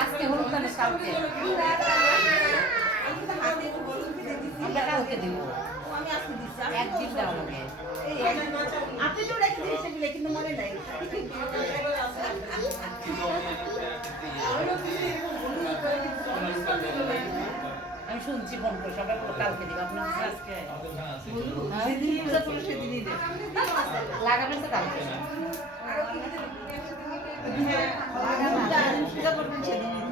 আজকে হলুদ কানে কালকে আমরা কালকে দিব একদিন দেওয়া হবে আপনি তো রেখে দিয়েছেন কিন্তু মনে নাই আমি শুনছি ফোন করে সবাই কালকে দিব আপনার আজকে সেদিনই দেব লাগাবেন তো কালকে পূজা করবেন সেদিনই